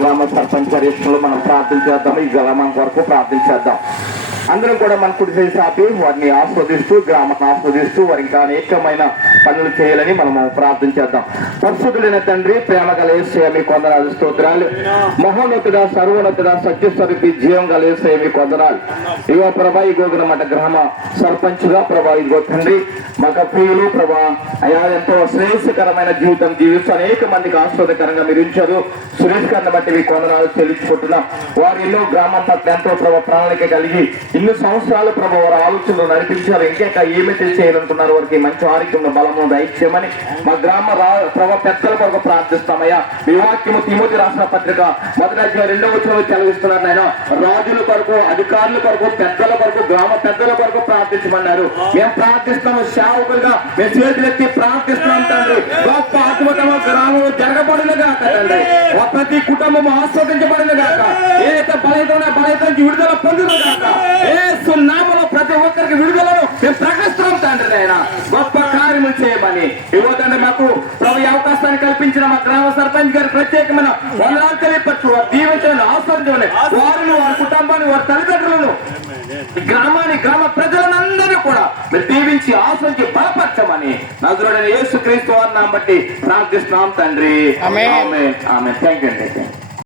గ్రామ సర్పంచ్ గారి విషయంలో మనం ప్రార్థన చేద్దాం. ఈ గ్రామం కొరకు ప్రార్థన చేద్దాం. అందరం కూడా మన కుడి చేసి ఆపి వారిని ఆస్వాదిస్తూ గ్రామాన్ని ఆస్వాదిస్తూ వారి ఇంకా అనేకమైన పనులు చేయాలని మనము ప్రార్థన చేద్దాం. పరిశుద్ధులైన తండ్రి, ప్రేమ గల యేసయ్య మీకు వందనాలు, స్తోత్రాలు. మహోన్నతుడ, సర్వోన్నతుడ, సత్యస్వరూపి, జీవం గల యేసయ్య మీకు వందనాలు. ఇగో ప్రభా, ఇగోగునమాట గ్రామ సర్పంచ్ గా ప్రభా, ఇదిగో తండ్రి మాకు ప్రియులు ప్రభా, అయా ఎంతో శ్రేయస్కరమైన జీవితం జీవిస్తూ అనేక మందికి ఆస్వాదకరంగా మీరు ఉంచారు. సురేష్ గారిని బట్టి మీకు వందనాలు చెల్లించుకుంటున్నాం. వారు ఎన్నో గ్రామం పట్ల ఎంతో ప్రభా ప్రణాళిక కలిగి ఇన్ని సంవత్సరాలు ప్రభు వారి ఆలోచనలు నడిపించారు. ఇంకేక ఏమైతే చేయాలనుకున్నారు వారికి మంచి ఆరోగ్యంలో బలము దయచేయమని మా గ్రామ ప్రభు పెద్దల కొరకు ప్రార్థిస్తామయ్యా. మీ వాక్యము తిమోతి రాసిన పత్రిక 1వ అధ్యాయం 2వ వచనంలో చదివిస్తున్నారు. నాయన రాజుల కొరకు, అధికారుల కొరకు, పెద్దల కొరకు, గ్రామ పెద్దల కొరకు ప్రార్థించమన్నారు. మేము ప్రార్థిస్తాము, సేవకులుగా మేము చేతులెత్తి ప్రార్థిస్తున్నాం తండ్రి. గొప్ప అద్భుతము గ్రామం జరగబడునుగా తండ్రి. ప్రతి కుటుంబం ఆస్వాదించబడునుగాక. ఏదైతే బలైతం విడుదల పొందునుగాక. నామలో ప్రతి ఒక్కరికి విడుదలను మేము ప్రకటిస్తున్నాం తండ్రి. నాయన గొప్ప కార్యములు చేయమని ఇవ్వదండి. మాకు ప్రభు అవకాశాన్ని కల్పించిన మా గ్రామ సర్పంచ్ గారి ప్రత్యేకమైన వందనాలు తెలియపరచు. వారు దీవించండి, ఆస్వాదించండి. వారిని, వారి కుటుంబాన్ని, వారి తల్లిదండ్రులను, గ్రామాన్ని, గ్రామ ప్రజలందరినీ కూడా మీరు దీవించి ఆస్వాదించి బలపరచమని నజరుడైన యేసుక్రీస్తు వారి నామమున బట్టి ప్రార్థిస్తున్నాం తండ్రి. ఆమేన్. థాంక్యూ అండి.